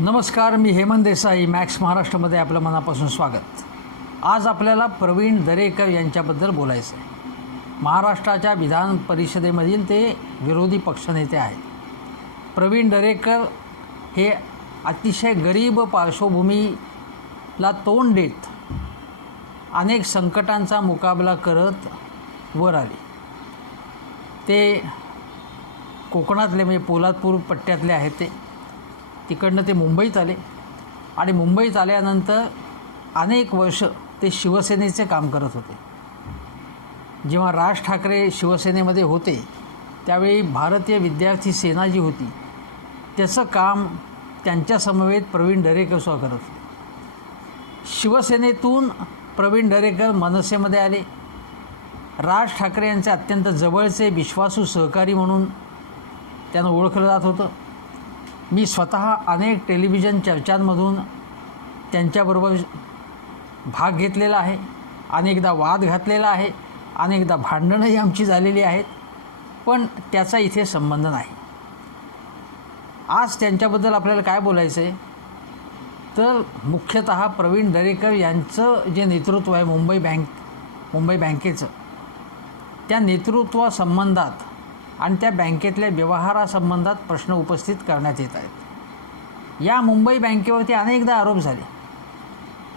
नमस्कार, मी हेमंत देसाई. मॅक्स महाराष्ट्रामध्ये आपलं मनापासून स्वागत. आज आपल्याला प्रवीण दरेकर यांच्याबद्दल बोलायचं आहे. महाराष्ट्राच्या विधान परिषदेमधील ते विरोधी पक्षनेते आहेत. प्रवीण दरेकर हे अतिशय गरीब पार्श्वभूमीला तोंड देत अनेक संकटांचा मुकाबला करत वर आले. ते कोकणातले म्हणजे पोलादपूर पट्ट्यातले आहेत. तिकडनं ते मुंबईत आले आणि मुंबईत आल्यानंतर अनेक वर्ष ते शिवसेनेचे काम करत होते. जेव्हा राज ठाकरे शिवसेनेमध्ये होते त्यावेळी भारतीय विद्यार्थी सेना जी होती त्याचं काम त्यांच्या समवेत प्रवीण दरेकर सुद्धा करत होते. शिवसेनेतून प्रवीण दरेकर मनसेमध्ये आले. राज ठाकरे यांचे अत्यंत जवळचे विश्वासू सहकारी म्हणून त्यांना ओळखलं जात होतं. मी स्वतः अनेक टेलिव्हिजन चर्चांमधून त्यांच्याबरोबर भाग घेतलेला आहे. अनेकदा वाद घातलेला आहे, अनेकदा भांडणंही आमची झालेली आहेत, पण त्याचा इथे संबंध नाही. आज त्यांच्याबद्दल आपल्याला काय बोलायचं आहे तर मुख्यतः प्रवीण दरेकर यांचं जे नेतृत्व आहे मुंबई बँकेचं, त्या नेतृत्वासंबंधात आणि त्या बँकेतल्या व्यवहारासंबंधात प्रश्न उपस्थित करण्यात येत आहेत. या मुंबई बँकेवरती अनेकदा आरोप झाले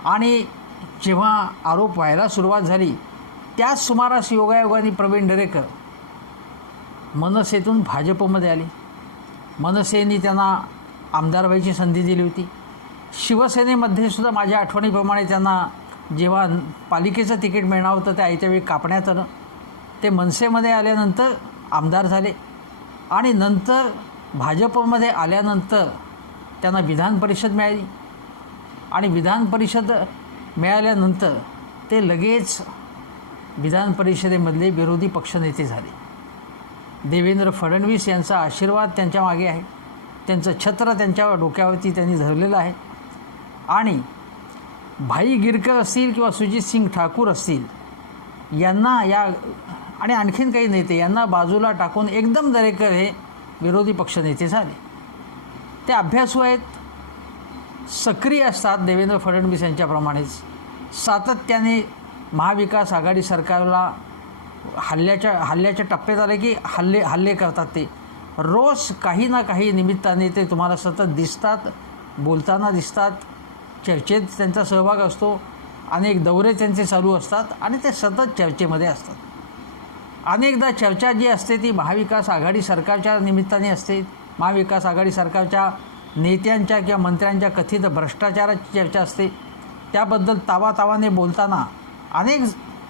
आणि जेव्हा आरोप व्हायला सुरुवात झाली त्याच सुमारास योगायोगाने प्रवीण दरेकर मनसेतून भाजपमध्ये आले. मनसेने त्यांना आमदार व्हायची संधी दिली होती. शिवसेनेमध्ये सुद्धा माझ्या आठवणीप्रमाणे त्यांना जेव्हा पालिकेचं तिकीट मिळणार होतं त्या त्यावेळी कापण्यात आलं. ते मनसेमध्ये आल्यानंतर आमदार झाले आणि नंतर भाजपमध्ये आल्यानंतर त्यांना विधान परिषद मिळाली आणि विधान परिषद मिळाल्यानंतर ते लगेच विधान परिषदेमधले विरोधी पक्षनेते झाले. देवेंद्र फडणवीस यांचा आशीर्वाद त्यांच्या मागे आहे. त्यांचं छत्र त्यांच्या डोक्यावरती त्यांनी धरलेलं आहे आणि भाई गिरकर असतील किंवा सुजितसिंग ठाकूर असतील यांना या आणि आणखीन काही नेते यांना बाजूला टाकून एकदम दरेकर हे विरोधी पक्षनेते झाले. ते अभ्यासू आहेत, सक्रिय असतात. देवेंद्र फडणवीस यांच्याप्रमाणेच सातत्याने महाविकास आघाडी सरकारला हल्ल्याच्या टप्प्यात आले की हल्ले करतात. ते रोज काही ना काही निमित्ताने ते तुम्हाला सतत दिसतात, बोलताना दिसतात, चर्चेत त्यांचा सहभाग असतो, अनेक दौरे त्यांचे चालू असतात आणि ते सतत चर्चेमध्ये असतात. अनेकदा चर्चा जी असते ती महाविकास आघाडी सरकारच्या निमित्ताने असते. महाविकास आघाडी सरकारच्या नेत्यांच्या किंवा मंत्र्यांच्या कथित भ्रष्टाचाराची चर्चा असते. त्याबद्दल तावातावाने बोलताना अनेक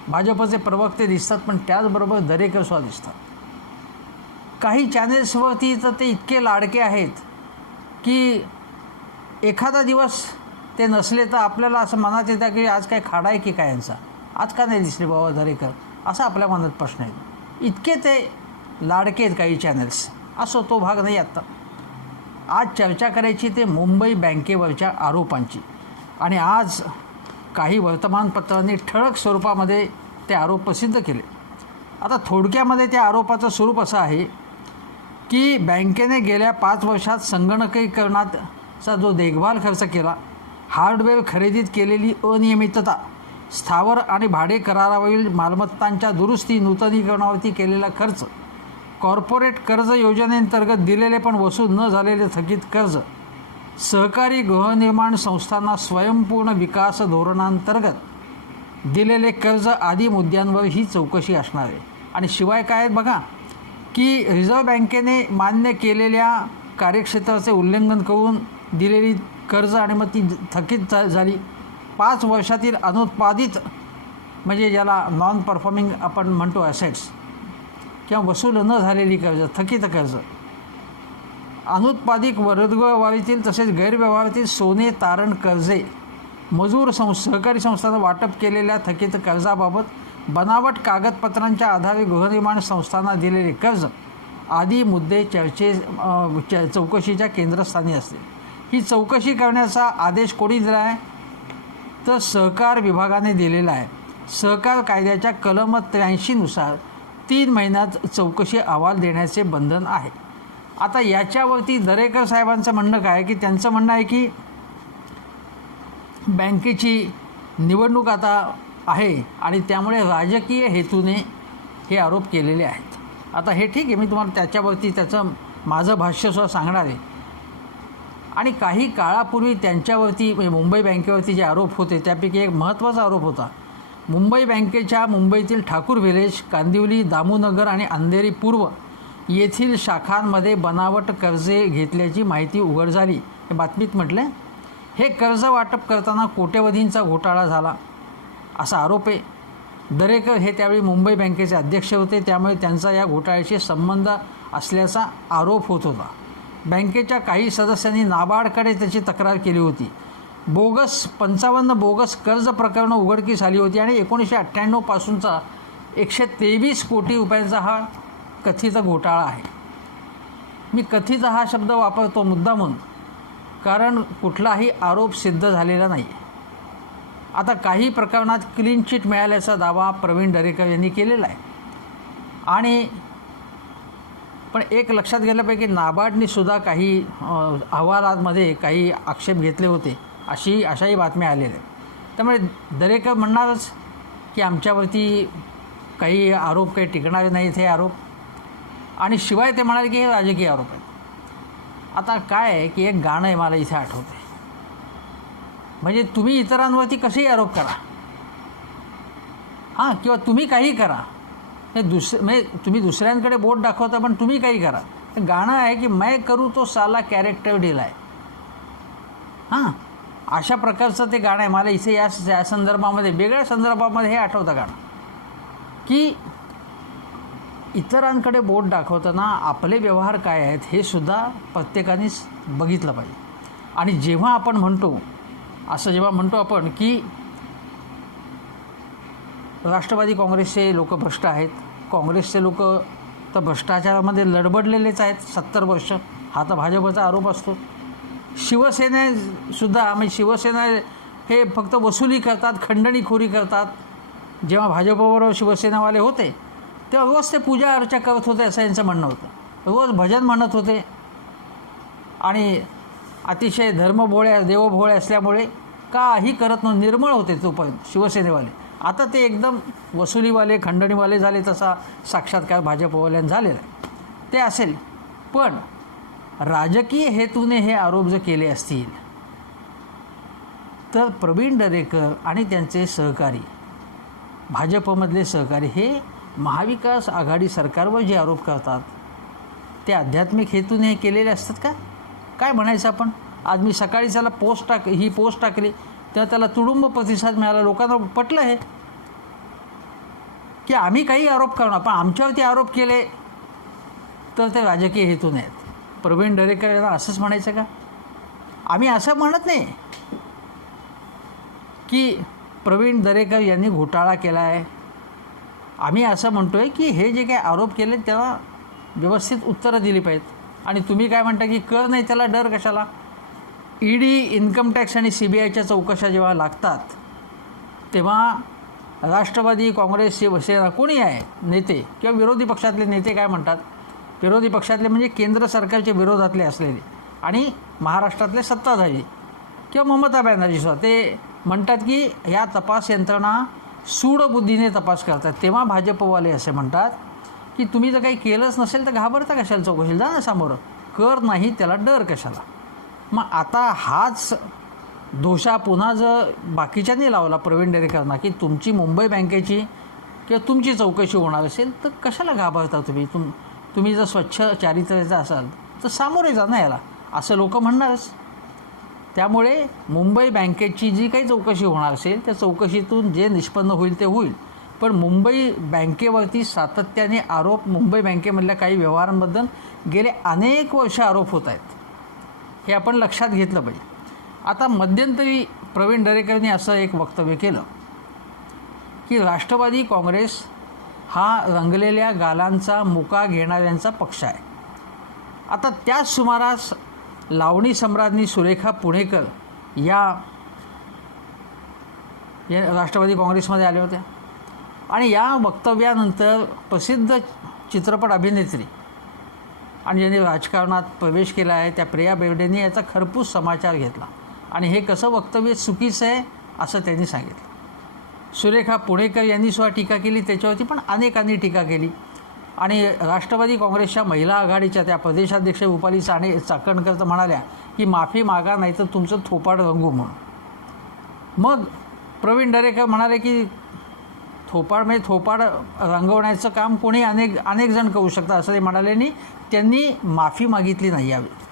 भाजपचे प्रवक्ते दिसतात, पण त्याचबरोबर दरेकरसुद्धा दिसतात. काही चॅनेल्सवरती तर ते इतके लाडके आहेत की एखादा दिवस ते नसले तर आपल्याला असं मनात येतं की आज काय खाडा आहे की काय यांचा, आज का नाही दिसले बाबा दरेकर, असा आपल्या मनात प्रश्न आहे. इतके ते लाडके आहेत काही चॅनल्स. असो, तो भाग नाही आत्ता. आज चर्चा करायची ते मुंबई बँकेवरच्या आरोपांची आणि आज काही वर्तमानपत्रांनी ठळक स्वरूपामध्ये ते आरोप प्रसिद्ध केले. आता थोडक्यामध्ये त्या आरोपाचं स्वरूप असं आहे की बँकेने गेल्या 5 वर्षात संगणकीकरणाचा जो देखभाल खर्च केला, हार्डवेअर खरेदीत केलेली अनियमितता, स्थावर आणि भाडे करारावरील मालमत्तांच्या दुरुस्ती नूतनीकरणावरती केलेला खर्च, कॉर्पोरेट कर्ज योजनेअंतर्गत दिलेले पण वसूल न झालेले थकीत कर्ज, सहकारी गृहनिर्माण संस्थांना स्वयंपूर्ण विकास धोरणांतर्गत दिलेले कर्ज आदी मुद्द्यांवर ही चौकशी असणार आहे. आणि शिवाय काय आहेत बघा की रिझर्व्ह बँकेने मान्य केलेल्या कार्यक्षेत्राचे उल्लंघन करून दिलेली कर्ज आणि मग ती थकीत झाली. 5 वर्षातील अनुत्पादित म्हणजे ज्याला नॉन परफॉर्मिंग आपण म्हणतो ॲसेट्स किंवा वसूल न झालेली कर्ज, थकीत कर्ज, अनुत्पादित वर्गवारीतील तसेच गैरव्यवहारातील सोने तारण कर्जे, मजूर सहकारी संस्थांना वाटप केलेल्या थकीत कर्जाबाबत बनावट कागदपत्रांच्या आधारे गृहनिर्माण संस्थांना दिलेले कर्ज आदी मुद्दे चौकशीच्या केंद्रस्थानी असतील. ही चौकशी करण्याचा आदेश कोणी दिला आहे तर सहकार विभागाने दिलेला आहे. सहकार कायद्याच्या कलम 83 नुसार 3 महिन्यात चौकशी अहवाल देण्याचे बंधन आहे. आता याच्यावरती दरेकर साहेबांचं म्हणणं काय की त्यांचं म्हणणं आहे की बँकेची निवडणूक आता आहे आणि त्यामुळे राजकीय हेतूने हे आरोप केलेले आहेत. आता हे ठीक आहे, मी तुम्हाला त्याच्यावरती त्याचं माझं भाष्यसुद्धा सांगणार आहे. आणि काही काळापूर्वी त्यांच्यावरती म्हणजे मुंबई बँकेवरती जे आरोप होते त्यापैकी एक महत्त्वाचा आरोप होता. मुंबई बँकेच्या मुंबईतील ठाकूर व्हिलेज, कांदिवली, दामूनगर आणि अंधेरी पूर्व येथील शाखांमध्ये बनावट कर्जे घेतल्याची माहिती उघड झाली. हे बातमीत म्हटलं हे कर्ज वाटप करताना कोट्यवधींचा घोटाळा झाला असा आरोप आहे. दरेकर हे त्यावेळी मुंबई बँकेचे अध्यक्ष होते, त्यामुळे त्यांचा या घोटाळ्याशी संबंध असल्याचा आरोप होत होता. बँकेच्या काही सदस्यांनी नाबार्डकडे त्याची तक्रार केली होती. 55 बोगस कर्ज प्रकरणं उघडकीस आली होती आणि 1998 पासूनचा 123 कोटी रुपयांचा हा कथित घोटाळा आहे. मी कथित हा शब्द वापरतो मुद्दामून, कारण कुठलाही आरोप सिद्ध झालेला नाही. आता काही प्रकरणात क्लीन चिट मिळाल्याचा दावा प्रवीण दरेकर यांनी केलेला आहे. आणि पण एक लक्षात गेल्यापैकी नाबार्डनी सुद्धा काही अहवालांमध्ये काही आक्षेप घेतले होते अशाही बातम्या आलेल्या आहेत. त्यामुळे दरेकर म्हणणारच की आमच्यावरती काही आरोप काही टिकणारे नाहीत हे आरोप, आणि शिवाय ते म्हणाले की हे राजकीय आरोप आहेत. आता काय आहे की एक गाणं आहे मला इथे आठवते, म्हणजे तुम्ही इतरांवरती कसेही आरोप करा हां, किंवा तुम्ही काही करा, म्हणजे तुम्ही दुसऱ्यांकडे बोट दाखवता पण तुम्ही काही करा. गाणं आहे की मैं करू तो साला कॅरेक्टर ढिला आहे. हां, अशा प्रकारचं ते गाणं आहे. मला इथे या संदर्भामध्ये वेगळ्या संदर्भामध्ये हे आठवतं गाणं की इतरांकडे बोट दाखवताना आपले व्यवहार काय आहेत हे सुद्धा प्रत्येकानेच बघितलं पाहिजे. आणि जेव्हा आपण म्हणतो आपण की राष्ट्रवादी काँग्रेसचे लोक भ्रष्ट आहेत, काँग्रेसचे लोक तर भ्रष्टाचारामध्ये लडबडलेलेच आहेत 70 वर्ष, हा तर भाजपचा आरोप असतो. शिवसेनेसुद्धा म्हणजे शिवसेना हे फक्त वसुली करतात, खंडणीखोरी करतात. जेव्हा भाजपबरोबर शिवसेनावाले होते तेव्हा रोज ते पूजा अर्चा करत होते असं यांचं म्हणणं होतं. रोज भजन म्हणत होते आणि अतिशय देवभोळे असल्यामुळे काही करत नव्हते, निर्मळ होते तोपर्यंत शिवसेनेवाले. आता ते एकदम वसुलीवाले खंडणीवाले झाले, तसा साक्षात्कार भाजपवाल्यांना झालेला आहे. ते असेल, पण राजकीय हेतूने हे आरोप जर केले असतील तर प्रवीण दरेकर आणि त्यांचे सहकारी भाजपमधले सहकारी हे महाविकास आघाडी सरकारवर जे आरोप करतात ते आध्यात्मिक हेतूने हे केलेले असतात का? काय म्हणायचं आपण? आज मी सकाळी त्याला ही पोस्ट टाकली तेव्हा त्याला तुडुंब प्रतिसाद मिळाला. लोकांना पटलं हे की आम्ही काही आरोप करणार, पण आमच्यावरती आरोप केले तर ते राजकीय हेतूने आहेत. प्रवीण दरेकर यांना असंच म्हणायचं का? आम्ही असं म्हणत नाही की प्रवीण दरेकर यांनी घोटाळा केला आहे. आम्ही असं म्हणतो आहे की हे जे काही आरोप केले त्याला व्यवस्थित उत्तरं दिली पाहिजेत. आणि तुम्ही काय म्हणता की कर नाही त्याला डर कशाला? ईडी, इन्कम टॅक्स आणि CBIच्या चौकशा जेव्हा लागतात तेव्हा राष्ट्रवादी काँग्रेस, शिवसेना कोणी आहे नेते किंवा विरोधी पक्षातले नेते काय म्हणतात? विरोधी पक्षातले म्हणजे केंद्र सरकारच्या विरोधातले असलेले आणि महाराष्ट्रातले सत्ताधारी किंवा ममता बॅनर्जीसुद्धा ते म्हणतात की या तपास यंत्रणा सूडबुद्धीने तपास करतात. तेव्हा भाजपवाले असे म्हणतात की तुम्ही जर काही केलंच नसेल तर घाबरता कशाला चौकशीला? जा ना सामोरं, कर नाही त्याला डर कशाला? मग आता हाच दोषा पुन्हा जर बाकीच्यांनी लावला प्रवीण दरेकरांना की तुमची मुंबई बँकेची किंवा तुमची चौकशी होणार असेल तर कशाला घाबरता तुम्ही जर स्वच्छ चारित्र्याचा असाल तर सामोरे जा ना याला, असं लोक म्हणणारच. त्यामुळे मुंबई बँकेची जी काही चौकशी होणार असेल त्या चौकशीतून जे निष्पन्न होईल ते होईल, पण मुंबई बँकेवरती सातत्याने आरोप, मुंबई बँकेमधल्या काही व्यवहारांबद्दल गेले अनेक वर्ष आरोप होत आहेत, हे आपण लक्षात घेतलं पाहिजे. आता मध्यंतरी प्रवीण दरेकरांनी असं एक वक्तव्य केलं की राष्ट्रवादी काँग्रेस हा रंगलेल्या गालांचा मुका घेणाऱ्यांचा पक्ष आहे. आता त्याच सुमारास लावणी सम्राज्ञी सुरेखा पुणेकर या राष्ट्रवादी काँग्रेसमध्ये आल्या होत्या आणि या वक्तव्यानंतर प्रसिद्ध चित्रपट अभिनेत्री आणि ज्यांनी राजकारणात प्रवेश केला आहे त्या प्रिया बेर्डेंनी याचा खरपूस समाचार घेतला आणि हे कसं वक्तव्य चुकीचं आहे असं त्यांनी सांगितलं. सुरेखा पुणेकर यांनी सुद्धा टीका केली, त्याच्यावरती पण अनेकांनी टीका केली. आणि राष्ट्रवादी काँग्रेसच्या महिला आघाडीच्या त्या प्रदेशाध्यक्ष रुपाली चाकणकर तर म्हणाल्या की माफी मागा नाही तर तुमचं थोपाड रंगू म्हणून. मग प्रवीण दरेकर म्हणाले की थोपाड रंगवण्याचं काम कोणी अनेक जण करू शकतात असं ते म्हणाले आणि त्यांनी माफी मागितली नाही यावेळी.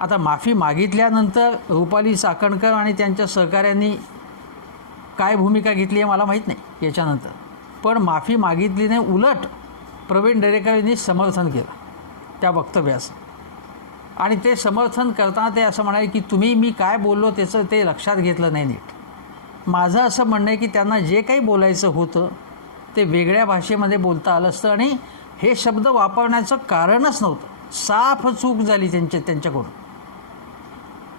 आता माफी मागितल्यानंतर रुपाली चाकणकर आणि त्यांच्या सहकाऱ्यांनी काय भूमिका घेतली आहे मला माहीत नाही याच्यानंतर, पण माफी मागितली नाही, उलट प्रवीण दरेकर यांनी समर्थन केलं त्या वक्तव्याचं. आणि ते समर्थन करताना ते असं म्हणाले की मी काय बोललो त्याचं ते लक्षात घेतलं नाही नीट. माझं असं म्हणणं आहे की त्यांना जे काही बोलायचं होतं ते वेगळ्या भाषेमध्ये बोलता आलं असतं आणि हे शब्द वापरण्याचं कारणच नव्हतं. साफ चूक झाली त्यांच्याकडून.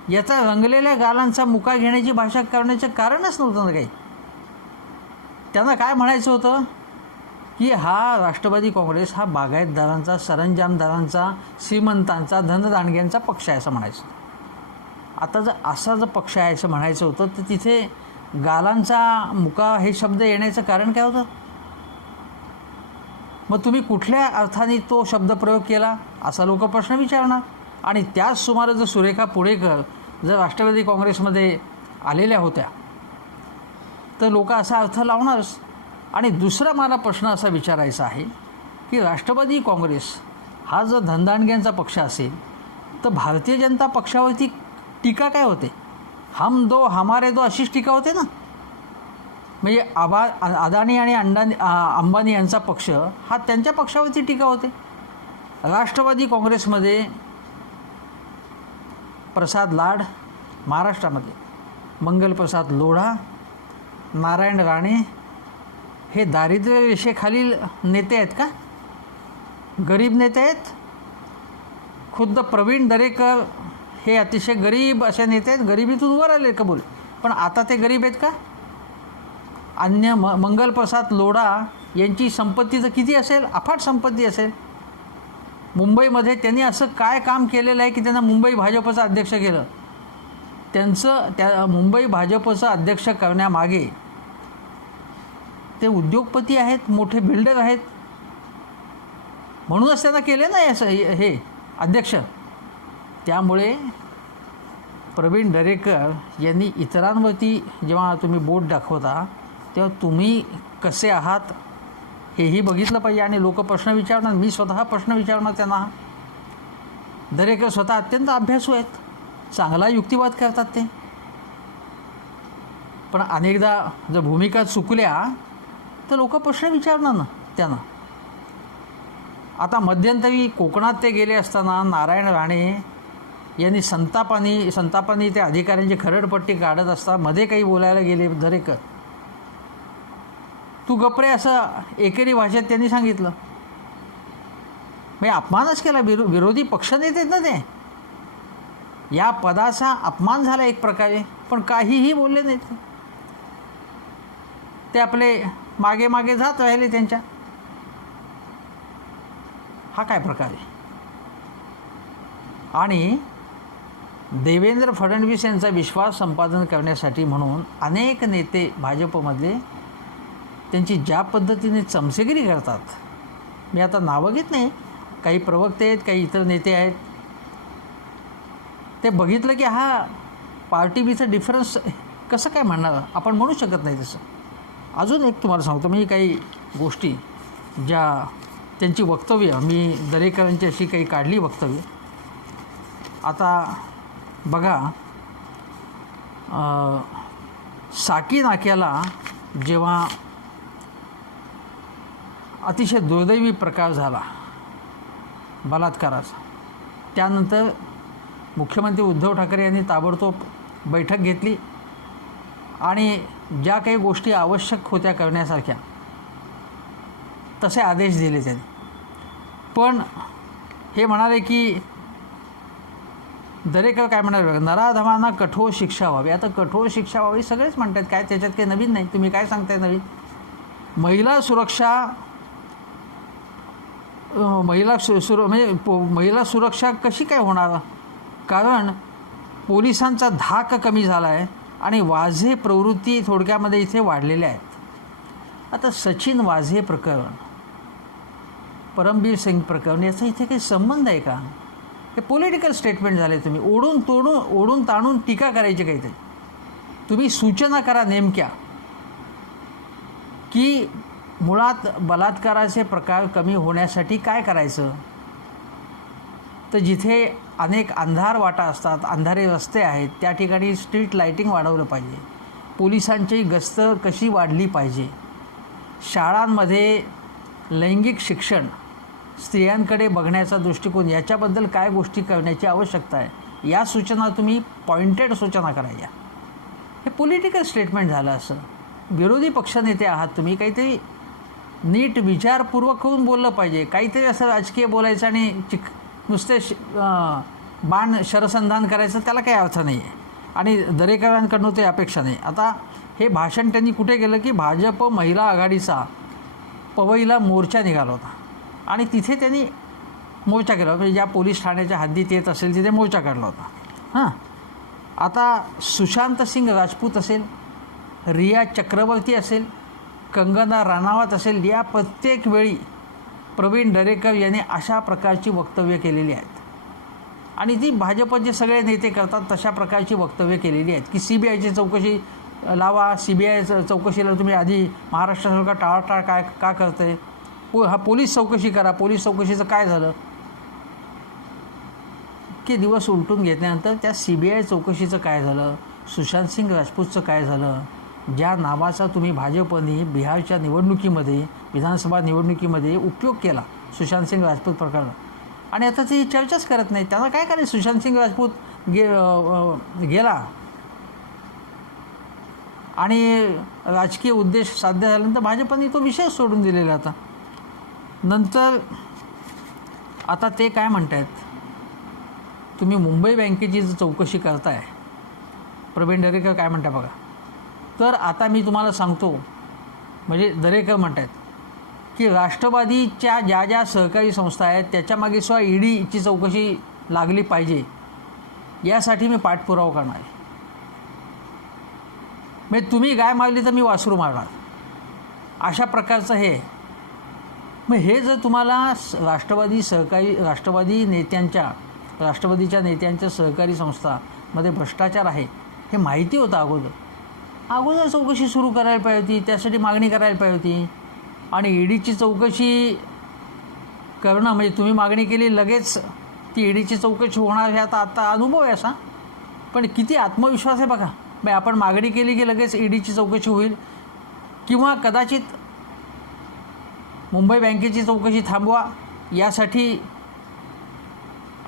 याचा रंगलेल्या गालांचा मुका घेण्याची भाषा करण्याचं कारणच नव्हतं ना काही. त्यांना काय म्हणायचं होतं की हा राष्ट्रवादी काँग्रेस हा बागायतदारांचा, सरंजामदारांचा, श्रीमंतांचा, धनदांडग्यांचा पक्ष आहे असं म्हणायचं. आता जर असा जर पक्ष आहे असं म्हणायचं होतं तर तिथे गालांचा मुका हे शब्द येण्याचं कारण काय होतं? मग तुम्ही कुठल्या अर्थाने तो शब्दप्रयोग केला असा लोक प्रश्न विचारणार. आणि त्याच सुमारे जर सुरेखा पुणेकर जर राष्ट्रवादी काँग्रेसमध्ये आलेल्या होत्या तर लोक असा अर्थ लावणारच. आणि दुसरा मला प्रश्न असा विचारायचा आहे की राष्ट्रवादी काँग्रेस हा जर धनदांडग्यांचा पक्ष असेल तर भारतीय जनता पक्षावरती टीका काय होते? हम दो हमारे दो अशीच टीका होते ना. म्हणजे अदानी आणि अंबानी यांचा पक्ष हा त्यांच्या पक्षावरती टीका होते. राष्ट्रवादी काँग्रेसमध्ये प्रसाद लाड महाराष्ट्रामध्ये, मंगलप्रसाद लोढा, नारायण राणे हे दारिद्र्य रेषेखालील नेते आहेत का? गरीब नेते आहेत. खुद्द प्रवीण दरेकर हे अतिशय गरीब असे नेते आहेत, गरिबीतून वर आले कबूल, पण आता ते गरीब आहेत का? अन्य मंगलप्रसाद लोढा यांची संपत्ती तर किती असेल? अफाट संपत्ती असेल. मुंबईमध्ये त्यांनी असं काय काम केलेलं आहे की त्यांना मुंबई भाजपचं अध्यक्ष केलं? त्या मुंबई भाजपचं अध्यक्ष करण्यामागे ते उद्योगपती आहेत, मोठे बिल्डर आहेत, म्हणूनच त्यांना केले ना हे अध्यक्ष. त्यामुळे प्रवीण दरेकर यांनी इतरांवरती जेव्हा तुम्ही बोट दाखवता तेव्हा तुम्ही कसे आहात हेही बघितलं पाहिजे. आणि लोक प्रश्न विचारणार, मी स्वतः प्रश्न विचारणार त्यांना. दरेकर स्वतः अत्यंत अभ्यासू आहेत, चांगला युक्तिवाद करतात ते, पण अनेकदा जर भूमिका चुकल्या तर लोक प्रश्न विचारणार ना त्यांना. आता मध्यंतरी कोकणात ते गेले असताना नारायण राणे यांनी संतापानी त्या अधिकाऱ्यांची खरडपट्टी काढत असता मध्ये काही बोलायला गेले दरेकर. तू गप्रे असं एकेरी भाषेत त्यांनी सांगितलं. म्हणजे अपमानच केला. विरोधी पक्षनेते ना ते, या पदाचा अपमान झाला एक प्रकारे, पण काहीही बोलले नाहीत. ते आपले मागे मागे जात राहिले त्यांच्या. हा काय प्रकार आहे? आणि देवेंद्र फडणवीस यांचा विश्वास संपादन करण्यासाठी म्हणून अनेक नेते भाजपमधले त्यांची ज्या पद्धतीने चमचेगिरी करतात, मी आता नावं घेत नाही, काही प्रवक्ते आहेत, काही इतर नेते आहेत, ते बघितलं की हा पार्टी बीचं डिफरन्स कसं काय म्हणणार आपण म्हणू शकत नाही तसं. अजून एक तुम्हाला सांगतो मी काही गोष्टी ज्या त्यांची वक्तव्य मी दरेकरांची अशी काही काढली वक्तव्य. आता बघा, साकी नाक्याला जेव्हा अतिशय दुर्दैवी प्रकार झाला बलात्काराचा, त्यानंतर मुख्यमंत्री उद्धव ठाकरे यांनी ताबडतोब बैठक घेतली आणि ज्या काही गोष्टी आवश्यक होत्या करण्यासारख्या तसे आदेश दिले त्यांनी. पण हे म्हणाले की दरेकर काय म्हणाले, नराधमांना कठोर शिक्षा व्हावी. आता कठोर शिक्षा व्हावी सगळेच म्हणतात, काय त्याच्यात काही नवीन नाही. तुम्ही काय सांगताय नवीन? महिला सुरक्षा महिला महिला सुरक्षा कशी काय होणार? कारण पोलिसांचा धाक कमी झाला आहे आणि वाझे प्रवृत्ती थोडक्यामध्ये इथे वाढलेल्या आहेत. आता सचिन वाझे प्रकरण, परमबीर सिंग प्रकरण याचा इथे काही संबंध आहे का? हे पॉलिटिकल स्टेटमेंट झाले. तुम्ही ओढून ताणून टीका करायची काहीतरी. तुम्ही सूचना करा नेमक्या की मुळात बलात्काराचे प्रकार कमी होण्यासाठी काय करायचं. तर जिथे अनेक अंधार वाटा असतात, अंधारे रस्ते आहेत, त्या ठिकाणी स्ट्रीट लाईटिंग वाढवलं पाहिजे. पोलिसांची गस्त कशी वाढली पाहिजे. शाळांमध्ये लैंगिक शिक्षण, स्त्रियांकडे बघण्याचा दृष्टिकोन, याच्याबद्दल काय गोष्टी करण्याची आवश्यकता आहे, या सूचना तुम्ही पॉइंटेड सूचना करायच्या. हे पॉलिटिकल स्टेटमेंट झालं. असं विरोधी पक्षनेते आहात तुम्ही, काहीतरी नीट विचारपूर्वक होऊन बोललं पाहिजे. काहीतरी असं राजकीय बोलायचं आणि नुसते बाण शरसंधान करायचं, त्याला काही अर्थ नाही आहे आणि दरेकरांकडून ते अपेक्षा नाही. आता हे भाषण त्यांनी कुठे केलं की भाजप महिला आघाडीचा पवईला मोर्चा निघाला होता आणि तिथे त्यांनी मोर्चा केला, म्हणजे ज्या पोलीस ठाण्याच्या हद्दीत येत असेल तिथे मोर्चा काढला होता. आता सुशांत सिंग राजपूत असेल, रिया चक्रवर्ती असेल, कंगना राणावत असेल, या प्रत्येक वेळी प्रवीण दरेकर यांनी अशा प्रकारची वक्तव्य केलेली आहेत आणि ती भाजपचे सगळे नेते करतात तशा प्रकारची वक्तव्य केलेली आहेत की CBIची चौकशी लावा, CBI चौकशीला तुम्ही आधी महाराष्ट्र सरकार टाळाटाळ काय का करते, पोलीस चौकशी करा. पोलीस चौकशीचं काय झालं? इतके दिवस उलटून घेतल्यानंतर त्या CBI चौकशीचं काय झालं? सुशांत सिंग राजपूतचं काय झालं? ज्या नावाचा तुम्ही भाजपने बिहारच्या निवडणुकीमध्ये, विधानसभा निवडणुकीमध्ये उपयोग केला सुशांत सिंग राजपूत प्रकरणात, आणि आता ती चर्चाच करत नाही. त्यांना काय करायचं? सुशांत सिंग राजपूत गेला आणि राजकीय उद्देश साध्य झाल्यानंतर भाजपने तो विषय सोडून दिलेला. आता नंतर आता ते काय म्हणत आहेत, तुम्ही मुंबई बँकेची जर चौकशी करताय, प्रवीण दरेकर काय म्हणताय बघा. तर आता मी तुम्हाला सांगतो, म्हणजे दरेकर म्हणत आहेत की राष्ट्रवादीच्या ज्या ज्या सहकारी संस्था आहेत त्याच्यामागे सुद्धा EDची चौकशी लागली पाहिजे, यासाठी मी पाठपुरावा करणार आहे. म्हणजे तुम्ही गाय मारली तर मी वासरू मारणार, अशा प्रकारचं हे. मग हे जर तुम्हाला राष्ट्रवादीच्या नेत्यांच्या सहकारी संस्थांमध्ये भ्रष्टाचार आहे हे माहिती होतं अगोदर चौकशी सुरू करायला पाहिजे होती, त्यासाठी मागणी करायला पाहिजे होती. आणि EDची चौकशी करणं म्हणजे तुम्ही मागणी केली लगेच ती EDची चौकशी होणार, हे आता अनुभव आहे असा. पण किती आत्मविश्वास आहे बघा. मग आपण मागणी केली की लगेच EDची चौकशी होईल, किंवा कदाचित मुंबई बँकेची चौकशी थांबवा यासाठी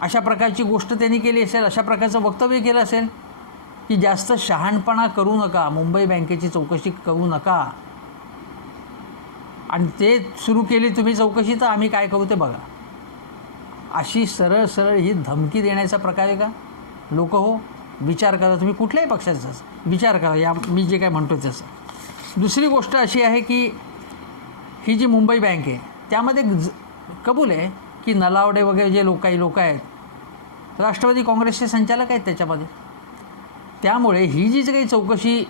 अशा प्रकारची गोष्ट त्यांनी केली असेल, अशा प्रकारचं वक्तव्य केलं असेल की जास्त शहाणपणा करू नका, मुंबई बँकेची चौकशी करू नका, आणि ते सुरू केली तुम्ही चौकशी तर आम्ही काय करू ते बघा. अशी सरळ सरळ ही धमकी देण्याचा प्रकार आहे का? लोक हो, विचार करा. तुम्ही कुठल्याही पक्षाचा विचार करा, या मी जे काय म्हणतो त्याचं. दुसरी गोष्ट अशी आहे की ही जी मुंबई बँक आहे त्यामध्ये कबूल आहे की नलावडे वगैरे जे काही लोक आहेत राष्ट्रवादी काँग्रेसचे संचालक आहेत त्याच्यामध्ये. त्यामुळे ही जी काही चौकशी,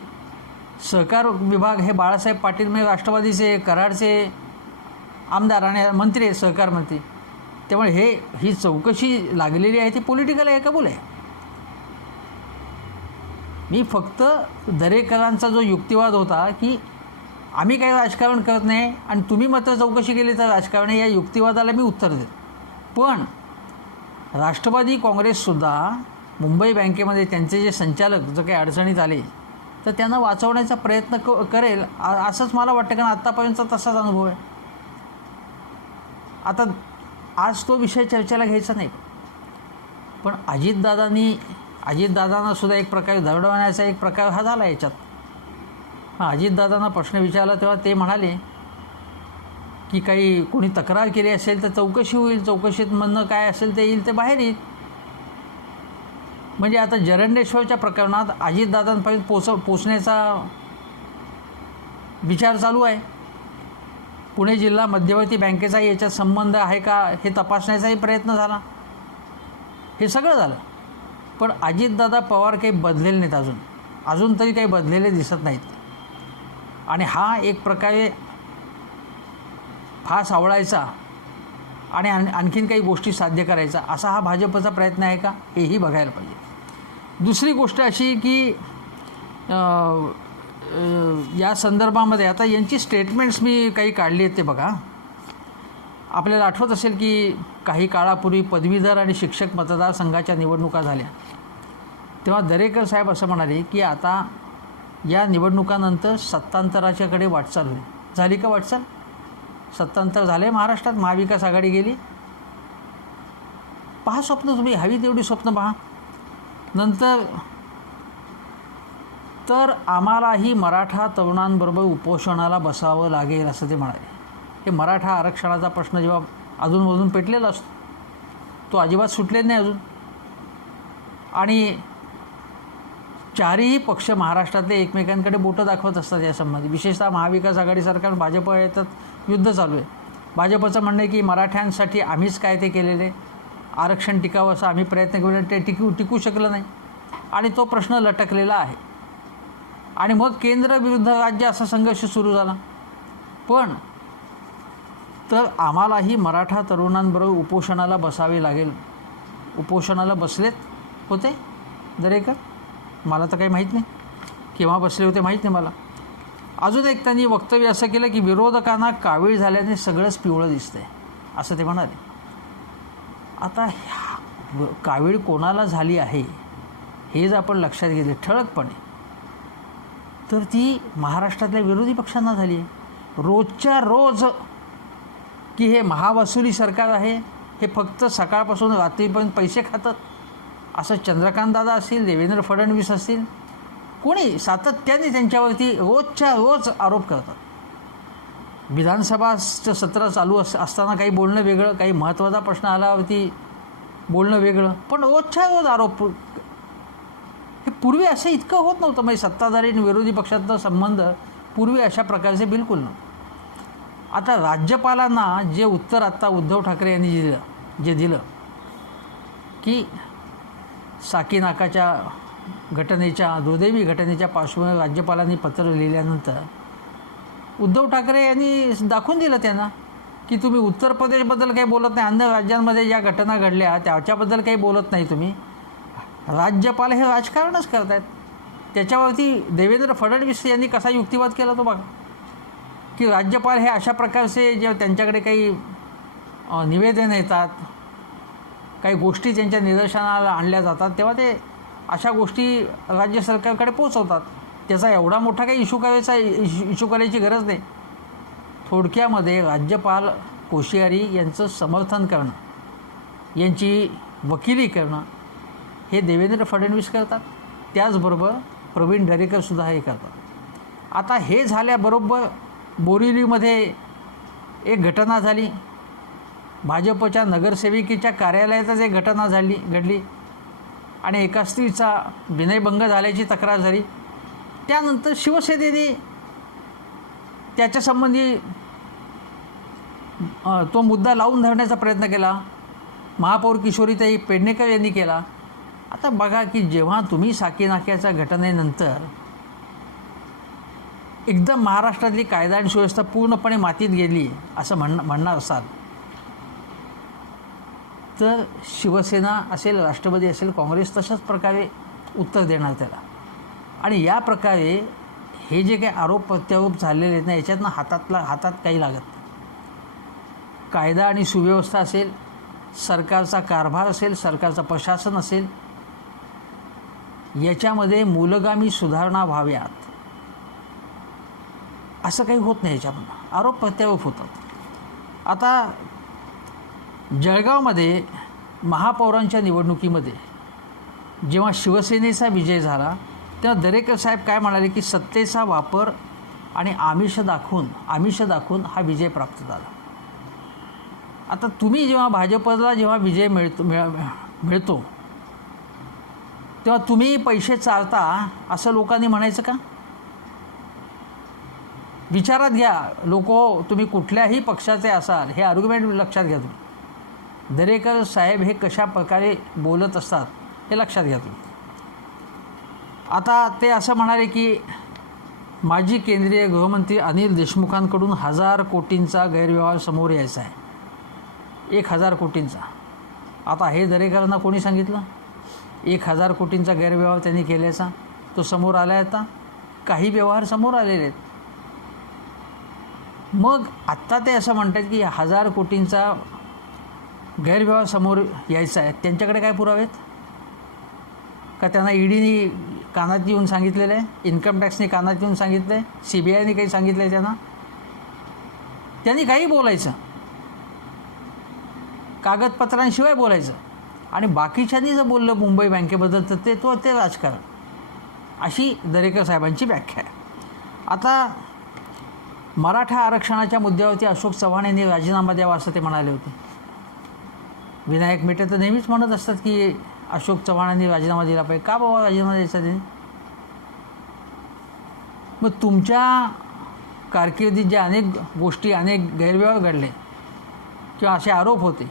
सहकार विभाग हे बाळासाहेब पाटील म्हणजे राष्ट्रवादीचे कराडचे आमदार आणि मंत्री आहेत, सहकार मंत्री, त्यामुळे ही चौकशी लागलेली आहे ती पॉलिटिकल आहे, कबूल आहे. मी फक्त दरेकरांचा जो युक्तिवाद होता की आम्ही काही राजकारण करत नाही आणि तुम्ही मात्र चौकशी केली तर राजकारण, या युक्तिवादाला मी उत्तर देतो. पण राष्ट्रवादी काँग्रेससुद्धा मुंबई बँकेमध्ये त्यांचे जे संचालक जर काही अडचणीत आले तर त्यांना वाचवण्याचा प्रयत्न करेल असंच मला वाटतं, कारण आत्तापर्यंत तसाच अनुभव आहे. आता आज तो विषय चर्चेला घ्यायचा नाही, पण अजितदादांना सुद्धा एक प्रकारे दरडवण्याचा एक प्रकार हा झाला याच्यात. अजितदादांना प्रश्न विचारला तेव्हा ते म्हणाले की काही कोणी तक्रार केली असेल तर चौकशी होईल, चौकशीत म्हणणं काय असेल ते येईल, ते बाहेर येईल. म्हणजे आता जरंडेश्वरच्या प्रकरणात अजितदादांपर्यंत पोचण्याचा विचार चालू आहे. पुणे जिल्हा मध्यवर्ती बँकेचाही याच्यात संबंध आहे का हे तपासण्याचाही प्रयत्न झाला. हे सगळं झालं, पण अजितदादा पवार काही बदलेले नाहीत. अजून तरी काही बदलेले दिसत नाहीत. आणि हा एक प्रकारे फास आवळायचा आणि आणखीन काही गोष्टी साध्य करायचा असा हा भाजपचा प्रयत्न आहे का हेही बघायला पाहिजे. दुसरी गोष्ट अशी की या संदर्भामध्ये आता यांची स्टेटमेंट्स मी काही काढली आहेत ते बघा. आपल्याला आठवत असेल की काही काळापूर्वी पदवीधर आणि शिक्षक मतदारसंघाच्या निवडणुका झाल्या, तेव्हा दरेकर साहेब असं म्हणाले की आता या निवडणुकानंतर सत्तांतराच्याकडे वाटचाल होईल. झाली का वाटचाल? सत्तांतर झाले महाराष्ट्रात, महाविकास आघाडी गेली. पहा स्वप्न, तुम्ही हवी तेवढी स्वप्न पहा. नंतर तर आम्हालाही मराठा तरुणांबरोबर उपोषणाला बसावं लागेल असं ते म्हणाले. हे मराठा आरक्षणाचा प्रश्न जेव्हा अधूनमधून पेटलेला असतो, तो अजिबात सुटलेला नाही अजून. आणि चारही पक्ष महाराष्ट्रातले एकमेकांकडे बोटं दाखवत असतात यासंबंधी. विशेषतः महाविकास आघाडी सरकार भाजप याच्यात युद्ध चालू आहे. भाजपचं म्हणणं आहे की मराठ्यांसाठी आम्हीच काय ते केलेले, आरक्षण टिकावं असा आम्ही प्रयत्न केला, ते टिकू शकलं नाही आणि तो प्रश्न लटकलेला आहे. आणि मग केंद्र विरुद्ध राज्य असा संघर्ष सुरू झाला. पण तर आम्हालाही मराठा तरुणांबरोबर उपोषणाला बसावे लागेल. उपोषणाला बसलेत होते दरेकर, मला तर काही माहीत नाही केव्हा बसले होते, माहीत नाही मला. अजून एक त्यांनी वक्तव्य असं केलं की विरोधकांना कावीळ झाल्याने सगळंच पिवळं दिसतंय असं ते म्हणाले. आता कावीळ कोणाला झाली आहे हे जर आपण लक्षात घेतले ठळकपणे, तर ती महाराष्ट्रातल्या विरोधी पक्षांना झाली आहे. रोजच्या रोज की हे महावसुली सरकार आहे, हे फक्त सकाळपासून रात्रीपर्यंत पैसे खातात असं चंद्रकांत दादा असतील, देवेंद्र फडणवीस असतील, कोणी सातत्याने त्यांच्यावरती रोजच्या रोज आरोप करतात. विधानसभाचं सत्र चालू असताना काही बोलणं वेगळं, काही महत्त्वाचा प्रश्न आल्यावरती बोलणं वेगळं, पण रोजच्या रोज आरोप. हे पूर्वी असं इतकं होत नव्हतं. म्हणजे सत्ताधारी आणि विरोधी पक्षाचा संबंध पूर्वी अशा प्रकारचे बिलकुल नव्हते. आता राज्यपालांना जे उत्तर आत्ता उद्धव ठाकरे यांनी दिलं की साकीनाकाच्या घटनेच्या, दुर्दैवी घटनेच्या पार्श्वभूमीवर राज्यपालांनी पत्र लिहिल्यानंतर उद्धव ठाकरे यांनी दाखवून दिलं त्यांना की तुम्ही उत्तर प्रदेशबद्दल काही बोलत नाही, अन्य राज्यांमध्ये ज्या घटना घडल्या त्याच्याबद्दल काही बोलत नाही तुम्ही. राज्यपाल हे राजकारणच करत आहेत. त्याच्यावरती देवेंद्र फडणवीस यांनी कसा युक्तिवाद केला तो बघा की राज्यपाल हे अशा प्रकारचे जेव्हा त्यांच्याकडे काही निवेदन येतात, काही गोष्टी त्यांच्या निदर्शनाला आणल्या जातात, तेव्हा ते अशा गोष्टी राज्य सरकारकडे पोचवतात. त्याचा एवढा मोठा काही इश्यू करायची गरज नाही. थोडक्यामध्ये राज्यपाल कोश्यारी यांचं समर्थन करणं, यांची वकिली करणं हे देवेंद्र फडणवीस करतात. त्याचबरोबर प्रवीण दरेकरसुद्धा हे करतात. आता हे झाल्याबरोबर बोरिवलीमध्ये एक घटना झाली. भाजपच्या नगरसेविकेच्या कार्यालयातच एक घटना घडली आणि एका स्त्रीचा विनयभंग झाल्याची तक्रार झाली. त्यानंतर शिवसेनेने त्याच्यासंबंधी तो मुद्दा लावून धरण्याचा प्रयत्न केला. महापौर किशोरीताई पेडणेकर यांनी केला. आता बघा की जेव्हा तुम्ही साकीनाक्याच्या घटनेनंतर एकदम महाराष्ट्रातली कायदा आणि सुव्यवस्था पूर्णपणे मातीत गेली असं म्हणणार असाल, तर शिवसेना असेल, राष्ट्रवादी असेल, काँग्रेस तशाच प्रकारे उत्तर देणार त्याला. आणि या प्रकारे हे जे काही आरोप प्रत्यारोप झालेले आहेत ना, याच्यातनं हातात काही लागत. कायदा आणि सुव्यवस्था असेल, सरकारचा कारभार असेल, सरकारचं प्रशासन असेल, याच्यामध्ये मूलगामी सुधारणा व्हाव्यात असं काही होत नाही. याच्यामधून आरोप प्रत्यारोप होतात. आता जळगावमध्ये महापौरांच्या निवडणुकीमध्ये जेव्हा शिवसेनेचा विजय झाला तेव्हा दरेकर साहेब काय म्हणाले की सत्तेचा वापर आणि आमिष दाखवून हा विजय प्राप्त झाला. आता तुम्ही जेव्हा भाजपला विजय मिळतो तेव्हा तुम्ही पैसे चालता असं लोकांनी म्हणायचं का? विचारात घ्या लोक, तुम्ही कुठल्याही पक्षाचे असाल, हे आर्ग्युमेंट लक्षात घ्या तुम्ही. दरेकर साहेब हे कशा प्रकारे बोलत असतात हे लक्षात घ्या तुम्ही. आता ते असं म्हणाले की माजी केंद्रीय गृहमंत्री अनिल देशमुखांकडून 1000 कोटींचा गैरव्यवहार समोर यायचा आहे. 1000 कोटींचा. आता हे दरेकरांना कोणी सांगितलं 1000 कोटींचा गैरव्यवहार त्यांनी केल्याचा? तो समोर आला आहे. आता काही व्यवहार समोर आलेले आहेत. मग आत्ता ते असं म्हणतात की 1000 कोटींचा गैरव्यवहार समोर यायचा आहे. त्यांच्याकडे काय पुरावे आहेत का? त्यांना ईडीनी कानात येऊन सांगितलेलं आहे, इन्कम टॅक्सने कानात येऊन सांगितलं आहे, CBIने काही सांगितलं आहे त्यांनी काही बोलायचं, कागदपत्रांशिवाय बोलायचं. आणि बाकीच्यांनी जर बोललं मुंबई बँकेबद्दल तर ते राजकारण, अशी दरेकर साहेबांची व्याख्या आहे. आता मराठा आरक्षणाच्या मुद्द्यावरती अशोक चव्हाण यांनी राजीनामा द्यावा असं ते म्हणाले होते. विनायक मेटे तर नेहमीच म्हणत असतात की अशोक चव्हाणांनी राजीनामा दिला पाहिजे. का बाबा राजीनामा द्यायचा त्यांनी? मग तुमच्या कारकिर्दीत ज्या अनेक गोष्टी, अनेक गैरव्यवहार घडले किंवा असे आरोप होते,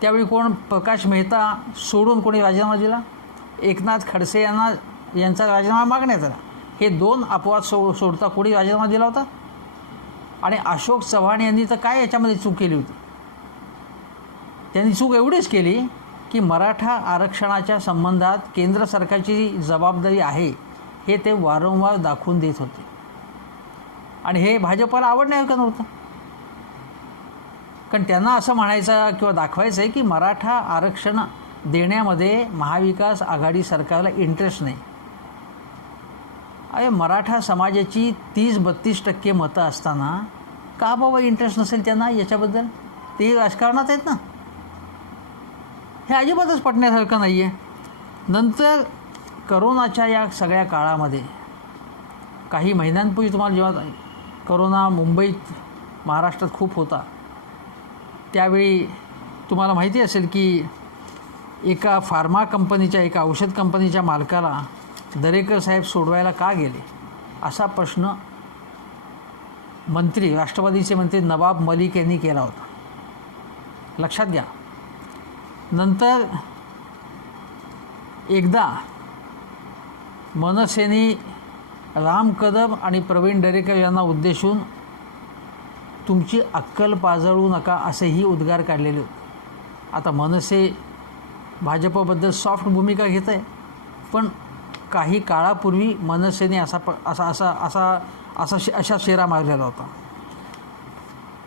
त्यावेळी कोण प्रकाश मेहता सोडून कोणी राजीनामा दिला? एकनाथ खडसे यांचा राजीनामा मागण्यात आला. हे 2 अपवाद सोडता कोणी राजीनामा दिला होता? आणि अशोक चव्हाण यांनी तर काय याच्यामध्ये चूक केली होती? त्यांनी चूक एवढीच केली की मराठा आरक्षणाच्या संबंधात केंद्र सरकारची जबाबदारी आहे हे ते वारंवार दाखवून देत होते. आणि हे भाजपला आवडण्यासारखं का नव्हतं? कारण त्यांना असं म्हणायचं किंवा दाखवायचं आहे की मराठा आरक्षण देण्यामध्ये महाविकास आघाडी सरकारला इंटरेस्ट नाही. अरे मराठा समाजाची 30-32% मतं असताना का बाबा इंटरेस्ट नसेल त्यांना याच्याबद्दल? ते राजकारणात आहेत ना. हे अजिबातच पटण्यासारखं नाही आहे. नंतर करोनाच्या या सगळ्या काळामध्ये काही महिन्यांपूर्वी तुम्हाला जेव्हा करोना मुंबईत महाराष्ट्रात खूप होता, त्यावेळी तुम्हाला माहिती असेल की एका फार्मा कंपनीच्या, एका औषध कंपनीच्या मालकाला दरेकर साहेब सोडवायला का गेले असा प्रश्न मंत्री, राष्ट्रवादीचे मंत्री नवाब मलिक यांनी केला होता. लक्षात घ्या. नंतर एकदा मनसेने राम कदम आणि प्रवीण दरेकर यांना उद्देशून तुमची अक्कल पाजळू नका असेही उद्गार काढलेले होते. आता मनसे भाजपबद्दल सॉफ्ट भूमिका घेत आहे, पण काही काळापूर्वी मनसेने अशा शेरा मारलेला होता.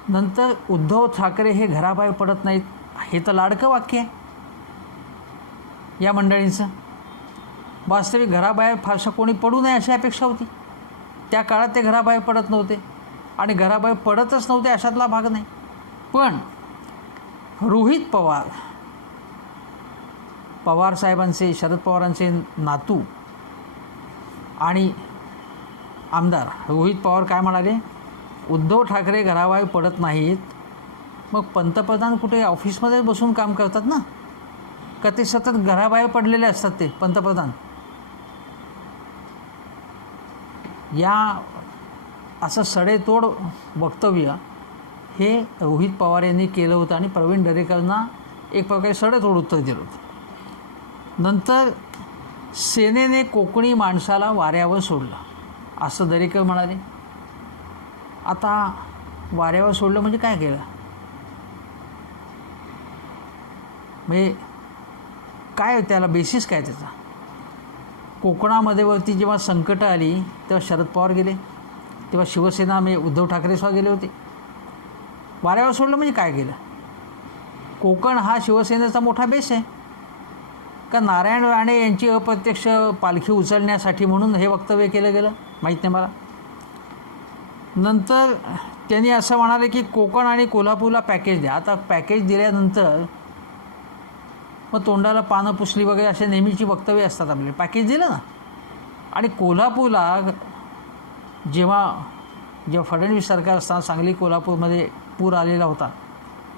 नंतर उद्धव ठाकरे हे घराबाहेर पडत नाहीत, हे तर लाडकं वाक्य आहे या मंडळींचं. वास्तविक घराबाहेर फारसं कोणी पडू नये अशी अपेक्षा होती. त्या काळात ते घराबाहेर पडत नव्हते आणि घराबाहेर पडतच नव्हते अशातला भाग नाही. पण रोहित पवार साहेबांचे, शरद पवारांचे नातू आणि आमदार रोहित पवार काय म्हणाले? उद्धव ठाकरे घराबाहेर पडत नाहीत, मग पंतप्रधान कुठे ऑफिसमध्ये बसून काम करतात ना, का ते सतत घराबाहेर पडलेले असतात ते पंतप्रधान? या असं सडेतोड वक्तव्य हे रोहित पवार यांनी केलं होतं आणि प्रवीण दरेकरांना एक प्रकारे सडेतोड उत्तर दिलं होतं. नंतर सेनेने कोकणी माणसाला वाऱ्यावर सोडलं असं दरेकर म्हणाले. आता वाऱ्यावर सोडलं म्हणजे काय केलं? म्हणजे काय त्याला बेसिस काय त्याचा? कोकणामध्ये वरती जेव्हा संकटं आली तेव्हा शरद पवार गेले, तेव्हा शिवसेना उद्धव ठाकरे स्वतः गेले होते. वाऱ्यावर सोडलं म्हणजे काय केलं? कोकण हा शिवसेनेचा मोठा बेस आहे का नारायण राणे यांची अप्रत्यक्ष पालखी उचलण्यासाठी म्हणून हे वक्तव्य केलं गेलं? माहीत नाही मला. नंतर त्यांनी असं म्हणाले की कोकण आणि कोल्हापूरला पॅकेज द्या. आता पॅकेज दिल्यानंतर मग तोंडाला पानं पुसली वगैरे असे नेहमीची वक्तव्य असतात आपले. पॅकेज दिलं ना. आणि कोल्हापूरला जेव्हा फडणवीस सरकार असताना सांगली कोल्हापूरमध्ये पूर आलेला होता,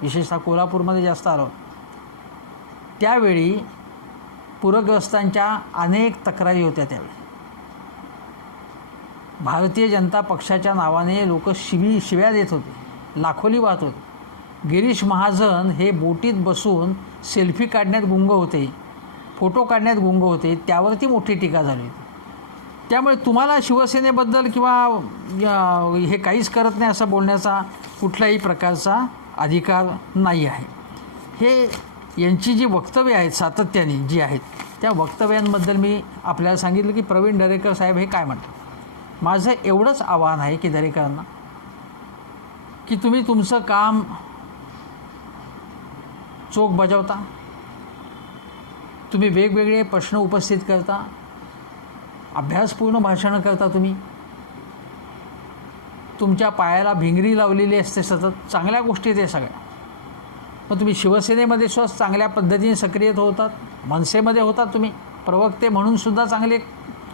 विशेषतः कोल्हापूरमध्ये जास्त आला होता, त्यावेळी पूरग्रस्तांच्या अनेक तक्रारी होत्या त्यावेळी. भारतीय जनता पक्षाच्या नावाने लोक शिव्या देत होते, लाखोली वाहत होते. गिरीश महाजन हे बोटीत बसून सेल्फी काढण्यात गुंग होते, फोटो काढण्यात गुंग होते, त्यावरती मोठी टीका झाली होती. त्यामुळे तुम्हाला शिवसेनेबद्दल किंवा हे काहीच करत नाही असं बोलण्याचा कुठल्याही प्रकारचा अधिकार नाही आहे. हे यांची जी वक्तव्य आहेत सातत्याने जी आहेत त्या वक्तव्यांबद्दल मी आपल्याला सांगितलं की प्रवीण दरेकर साहेब हे काय म्हणतात. माझं एवढंच आव्हान आहे की दरेकरांना की तुम्ही तुमचं काम चोख बजावता, तुम्ही वेगवेगळे प्रश्न उपस्थित करता, अभ्यासपूर्ण भाषणं करता, तुम्ही तुमच्या पायाला भिंगरी लावलेली असते सतत, चांगल्या गोष्टी ते सगळ्या. मग तुम्ही शिवसेनेमध्ये सुद्धा चांगल्या पद्धतीने सक्रिय होतात, मनसेमध्ये होतात, तुम्ही प्रवक्ते म्हणून सुद्धा चांगले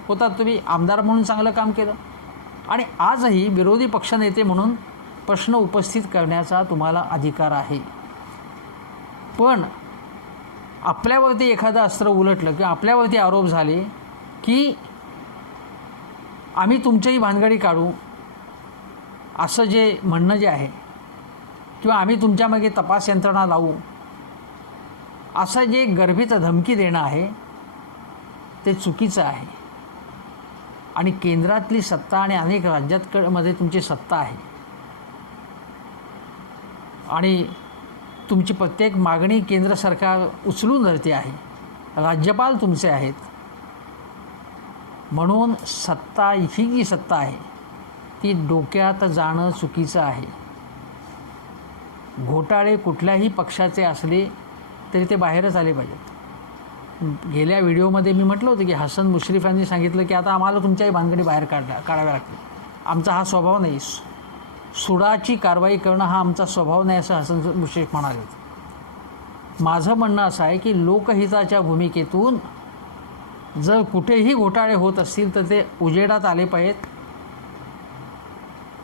होतात, तुम्ही आमदार म्हणून चांगलं काम केलं आणि आजही विरोधी पक्षनेते म्हणून प्रश्न उपस्थित करण्याचा तुम्हाला अधिकार आहे. पण आपल्यावरती एखादं अस्त्र उलटलं किंवा आपल्यावरती आरोप झाले की आम्ही तुमच्याही भानगडी काढू असं जे म्हणणं जे आहे किंवा आम्ही तुमच्यामागे तपास यंत्रणा लावू असं जे गर्भित धमकी देणं आहे ते चुकीचं आहे. आणि केंद्रातली सत्ता आणि अनेक राज्यातमध्ये तुमची सत्ता आहे आणि तुमची प्रत्येक मागणी केंद्र सरकार उचलून धरते आहे, राज्यपाल तुमचे आहेत. म्हणून सत्ता ही जी सत्ता आहे ती डोक्यात जाणं चुकीचं आहे. घोटाळे कुठल्याही पक्षाचे असले तरी ते बाहेरच आले पाहिजेत. गेल्या व्हिडिओमध्ये मी म्हटलं होतं की हसन मुश्रीफ यांनी सांगितलं की आता आम्हाला तुमच्याही भानगडी बाहेर काढाव्या लागतील, आमचा हा स्वभाव नाही, सुडाची कारवाई करणं हा आमचा स्वभाव नाही असं हसन मुश्रीफ म्हणाले होते. माझं म्हणणं असं आहे की लोकहिताच्या भूमिकेतून जर कुठेही घोटाळे होत असतील तर ते उजेडात आले पाहिजेत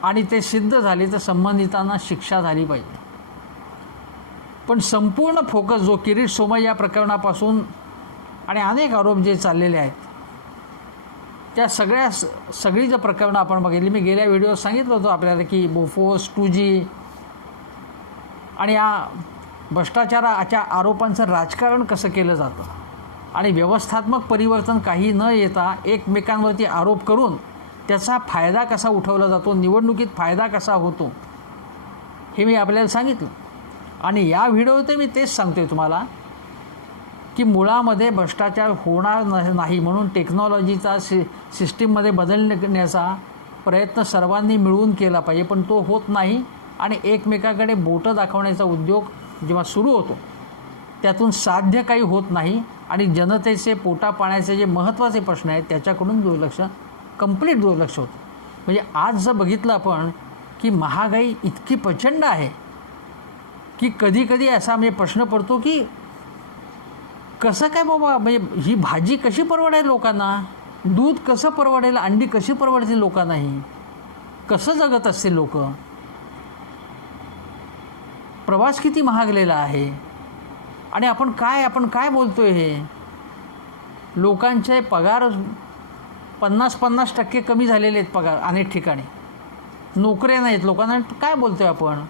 आणि ते सिद्ध झाले तर संबंधितांना शिक्षा झाली पाहिजे. पण संपूर्ण फोकस जो किरीट सोमय्या प्रकरणापासून आणि अनेक आरोप जे चाललेले आहेत त्या सगळी जर प्रकरणं आपण बघितली, मी गेल्या व्हिडिओत सांगितलं होतं आपल्याला की बोफोर्स 2G आणि या भ्रष्टाचाराच्या आरोपांचं राजकारण कसं केलं जातं आणि व्यवस्थात्मक परिवर्तन काही न येता एकमेकांवरती आरोप करून त्याचा फायदा कसा उठवला जातो, निवडणुकीत फायदा कसा होतो हे मी आपल्याला सांगितलं. आणि या व्हिडिओत मी तेच सांगतोय तुम्हाला की मुळामध्ये भ्रष्टाचार होणार नाही म्हणून टेक्नॉलॉजीचा सिस्टीममध्ये बदलण्याचा प्रयत्न सर्वांनी मिळून केला पाहिजे, पण तो होत नाही. आणि एकमेकाकडे बोटं दाखवण्याचा उद्योग जेव्हा सुरू होतो त्यातून साध्य काही होत नाही आणि जनतेचे पोटापाण्याचे जे महत्त्वाचे प्रश्न आहेत त्याच्याकडून कंप्लीट दुर्लक्ष होतं. म्हणजे आज जर बघितलं आपण की महागाई इतकी प्रचंड आहे की कधी कधी असा म्हणजे प्रश्न पडतो की कसं काय बाबा, म्हणजे ही भाजी कशी परवडेल लोकांना, दूध कसं परवडेल, अंडी कशी परवडतील लोकांना, ही कसं जगत असतील लोक, प्रवास किती महागलेला आहे आणि आपण काय बोलतोय. हे लोकांचे पगार 50% कमी झालेले आहेत, पगार अनेक ठिकाणी, नोकऱ्या नाहीत लोकांना, काय बोलतोय आपण.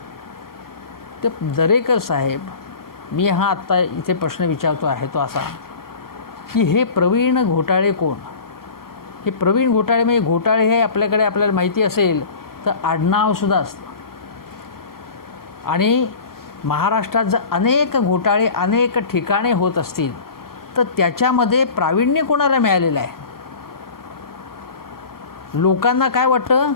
ते दरेकर साहेब, मी हा आत्ता इथे प्रश्न विचारतो आहे तो असा की हे प्रवीण घोटाळे कोण. हे प्रवीण घोटाळे म्हणजे घोटाळे हे आपल्याला माहिती असेल तर आडनावसुद्धा असतं आणि महाराष्ट्रात जर अनेक घोटाळे अनेक ठिकाणे होत असतील तर त्याच्यामध्ये प्रावीण्य कोणाला मिळालेलं आहे. लोकांना काय वाटतं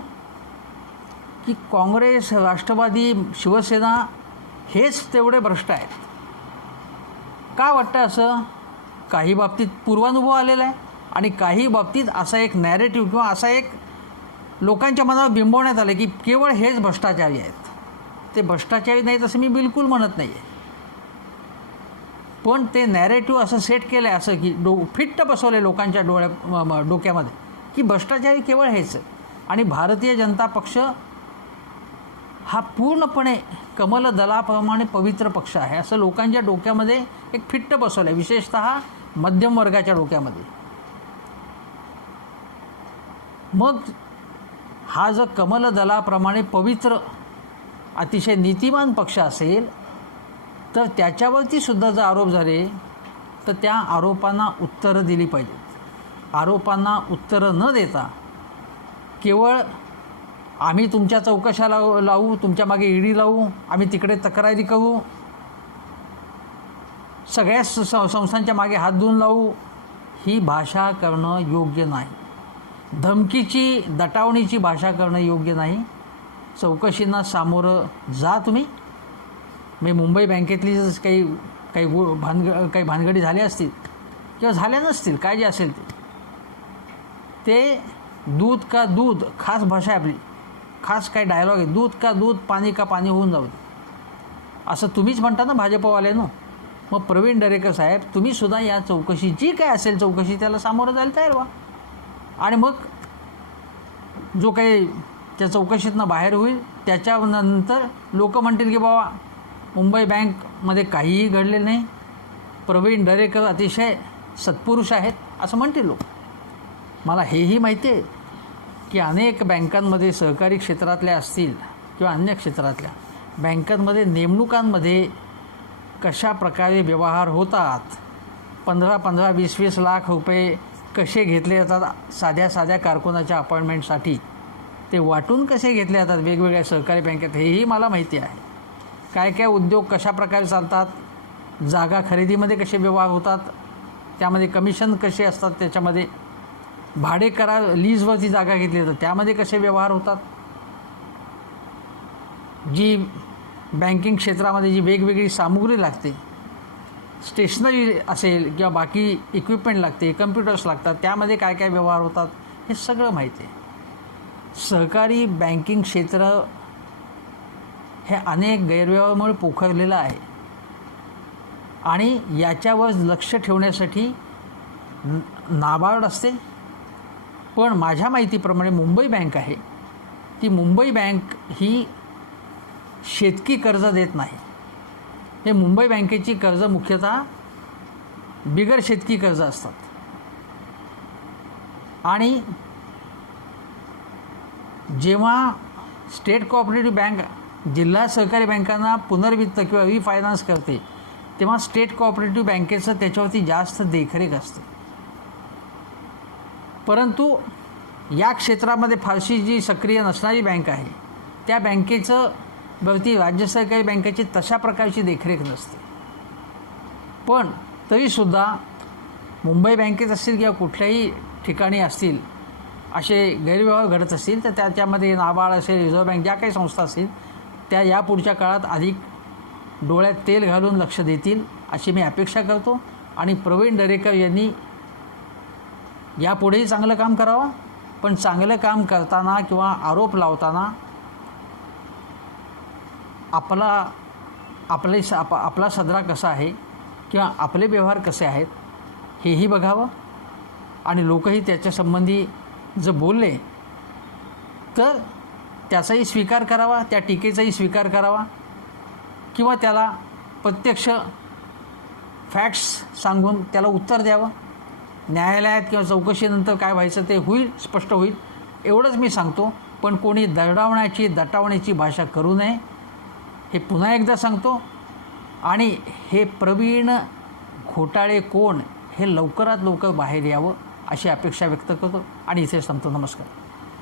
की काँग्रेस, राष्ट्रवादी, शिवसेना हेच तेवढे भ्रष्ट आहेत. का वाटतं असं? काही बाबतीत पूर्वानुभव आलेला आहे आणि काही बाबतीत असा एक नॅरेटिव्ह किंवा असा एक लोकांच्या मनावर बिंबवण्यात आलं की केवळ हेच भ्रष्टाचारी आहेत. ते भ्रष्टाचारी नाहीत असं मी बिलकुल म्हणत नाही आहे, पण ते नॅरेटिव्ह असं सेट केलं आहे असं की फिट्ट बसवले लोकांच्या डोक्यामध्ये की भ्रष्टाचारी केवळ हेच. आणि भारतीय जनता पक्ष हा पूर्णपणे कमलदलाप्रमाणे पवित्र पक्ष आहे असं लोकांच्या डोक्यामध्ये एक फिट्ट बसवलं आहे, विशेषतः मध्यम वर्गाच्या डोक्यामध्ये. मग हा जर कमलदलाप्रमाणे पवित्र अतिशय नीतिमान पक्ष असेल तर त्याच्यावरती सुद्धा जर आरोप झाले तर त्या आरोपांना उत्तरं दिली पाहिजेत. आरोपांना उत्तरं न देता केवळ आम्ही तुमच्या चौकशा लावू, तुमच्या मागे ईडी लावू, आम्ही तिकडे तक्रारी करू, सगळ्या संस्थांच्या मागे हात धुवून लावू, ही भाषा करणं योग्य नाही. धमकीची, दटावणीची भाषा करणं योग्य नाही. चौकशींना सामोरं जा तुम्ही. मी मुंबई बँकेतली काही भानगडी झाल्या असतील किंवा झाल्या नसतील, काय जे असेल ते दूध का दूध, खास भाषा आहे आपली, खास काय डायलॉग आहे, दूध का दूध, पाणी का पाणी होऊन जाऊ दे, असं तुम्हीच म्हणता ना भाजपवाल्यानं. मग प्रवीण दरेकर साहेब, तुम्ही सुद्धा या चौकशी जी काय असेल चौकशी त्याला सामोरं जायला तयार व्हा. आणि मग जो काही त्या चौकशीतनं बाहेर होईल त्याच्यानंतर लोक म्हणतील की बाबा मुंबई बँकमध्ये काहीही घडलेलं नाही, प्रवीण दरेकर अतिशय सत्पुरुष आहेत असं म्हणतील लोक. मला हेही माहिती आहे की अनेक बँकांमध्ये, सहकारी क्षेत्रातल्या असतील किंवा अन्य क्षेत्रातल्या बँकांमध्ये नेमणुकांमध्ये कशा प्रकारे व्यवहार होतात, 15-15, 20-20 लाख रुपये कसे घेतले जातात साध्या कारकुनाच्या अपॉइंटमेंटसाठी, ते वाटून कसे घेतले जातात वेगवेगळ्या सहकारी बँकेत, हेही मला माहिती आहे. काय उद्योग कशा प्रकारे चालतात, जागा खरेदीमध्ये कसे व्यवहार होतात, त्यामध्ये कमिशन कसे असतात, त्याच्यामध्ये भाडे करार, लीजवरती जागा घेतली जातात त्यामध्ये कसे व्यवहार होतात, जी बँकिंग क्षेत्रामध्ये जी वेगवेगळी सामुग्री लागते, स्टेशनरी असेल किंवा बाकी इक्विपमेंट लागते, कम्प्युटर्स लागतात, त्यामध्ये काय व्यवहार होतात, हे सगळं माहिती आहे. सहकारी बँकिंग क्षेत्र हे अनेक गैरव्यवहारामुळे पोखरलेलं आहे आणि याच्यावर लक्ष ठेवण्यासाठी नाबार्ड असते. पण माझ्या माहितीप्रमाणे मुंबई बँक आहे, ती मुंबई बँक ही शेतकी कर्ज देत नाही. हे मुंबई बँकेची कर्ज मुख्यतः बिगर शेतकी कर्ज असतात. आणि जेव्हा स्टेट कोऑपरेटिव्ह बँक जिल्हा सहकारी बँकांना पुनर्वित्त किंवा रिफायनान्स करते तेव्हा स्टेट कोऑपरेटिव्ह बँकेचं त्याच्यावरती जास्त देखरेख असते. परंतु या क्षेत्रामध्ये फारशी जी सक्रिय नसणारी बँक आहे त्या बँकेचं वरती राज्य सहकारी बँकेची तशा प्रकारची देखरेख नसते. पण तरीसुद्धा मुंबई बँकेत असतील किंवा कुठल्याही ठिकाणी असतील असे गैरव्यवहार घडत असतील तर त्याच्यामध्ये नाबार्ड असेल, रिझर्व्ह बँक, ज्या काही संस्था असतील त्या या पुढच्या काळात अधिक डोळ्यात तेल घालून लक्ष देतील अशी मी अपेक्षा करतो. आणि प्रवीण दरेकर यांनी यापुढेही चांगलं काम करावं. पण चांगलं काम करताना किंवा आरोप लावताना आपला सदरा कसा आहे किंवा आपले व्यवहार कसे आहेत हेही बघावं. आणि लोकही त्याच्यासंबंधी जर बोलले तर त्याचाही स्वीकार करावा, त्या टीकेचाही स्वीकार करावा किंवा त्याला प्रत्यक्ष फॅक्ट्स सांगून त्याला उत्तर द्यावं. न्यायालयात किंवा चौकशीनंतर काय व्हायचं ते होईल, स्पष्ट होईल, एवढंच मी सांगतो. पण कोणी दरडावण्याची, दटावण्याची भाषा करू नये हे पुन्हा एकदा सांगतो. आणि हे प्रवीण घोटाळे कोण हे लवकरात लवकर बाहेर यावं अशी अपेक्षा व्यक्त करतो आणि इथे संपतो. नमस्कार.